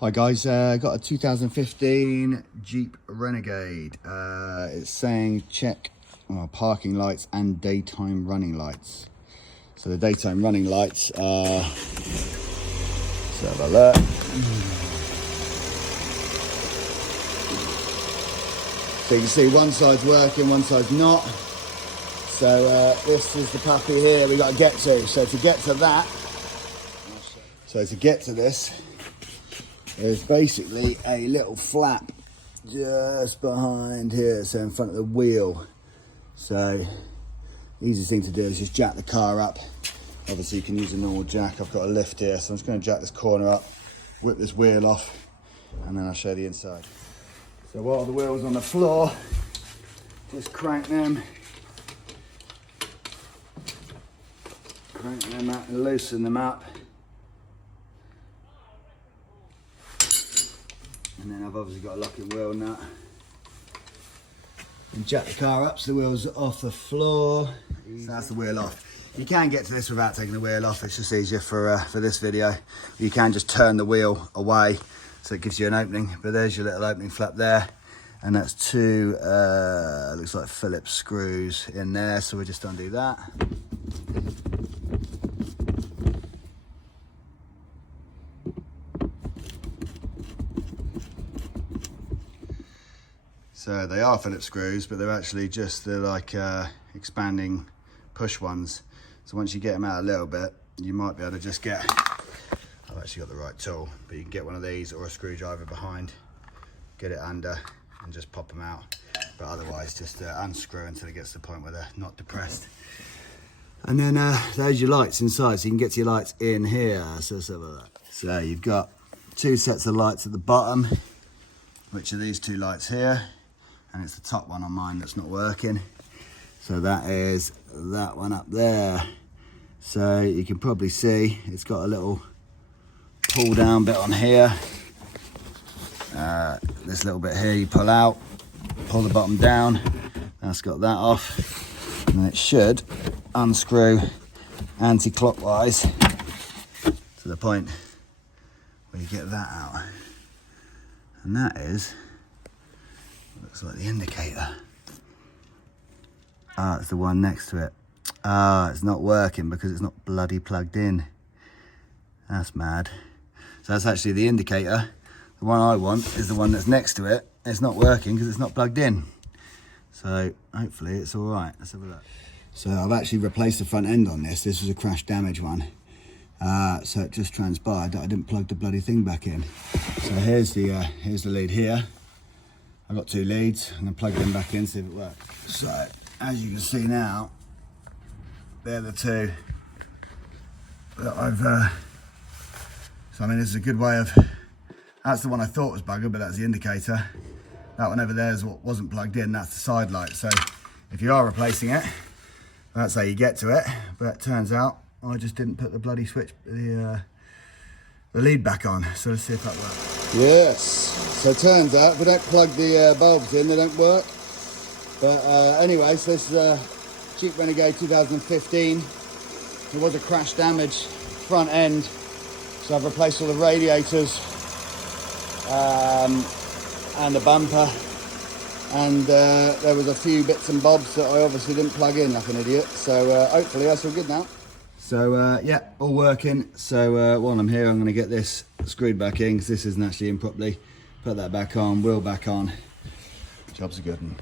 Hi guys, got a 2015 Jeep Renegade. It's saying check parking lights and daytime running lights. So the daytime running lights are, let's have a look. So you can see one side's working, one side's not. So this is the puppy here we got to get to. So to get to that, there's basically a little flap just behind here, so in front of the wheel. So easiest thing to do is just jack the car up. Obviously you can use a normal jack. I've got a lift here, so I'm just going to jack this corner up, whip this wheel off, and then I'll show you the inside. So while the wheel's on the floor, just crank them up and loosen them up. And then I've obviously got a locking wheel nut. And jack the car up so the wheel's off the floor. So that's the wheel off. You can get to this without taking the wheel off. It's just easier for this video. You can just turn the wheel away so it gives you an opening. But there's your little opening flap there. And that's two, looks like Phillips screws in there. So we'll just undo that. So they are Phillips screws, but they're actually just like expanding push ones. So once you get them out a little bit, you might be able to just get, I've actually got the right tool, but you can get one of these or a screwdriver behind, get it under and just pop them out. But otherwise just unscrew until it gets to the point where they're not depressed. And then there's your lights inside, so you can get to your lights in here. So you've got two sets of lights at the bottom, which are these two lights here. And it's the top one on mine that's not working. So that is that one up there. So you can probably see it's got a little pull down bit on here. This little bit here you pull out, pull the bottom down. That's got that off. And then it should unscrew anti-clockwise to the point where you get that out. And that is, looks like the indicator. Ah, it's the one next to it. Ah, it's not working because it's not bloody plugged in. That's mad. So that's actually the indicator. The one I want is the one that's next to it. It's not working because it's not plugged in. So hopefully it's all right. Let's have a look. So I've actually replaced the front end on this. This was a crash damage one. So it just transpired that I didn't plug the bloody thing back in. So here's the lead here. I've got two leads. I'm going to plug them back in, see if it works. So as you can see now, they're the two that I've so I mean, this is a good way of, that's the one I thought was buggered, but that's the indicator. That one over there is what wasn't plugged in. That's the side light. So if you are replacing it, that's how you get to it. But it turns out I just didn't put the bloody switch, the lead back on. So let's see if that works. Yes, so it turns out if we don't plug the bulbs in, they don't work. But anyway, so this is a Jeep Renegade 2015. It was a crash damage front end. So I've replaced all the radiators and the bumper. And there was a few bits and bobs that I obviously didn't plug in like an idiot. So hopefully that's all good now. So yeah, all working. So while I'm here, I'm going to get this screwed back in because this isn't actually in properly. Put that back on, wheel back on. Job's a good one.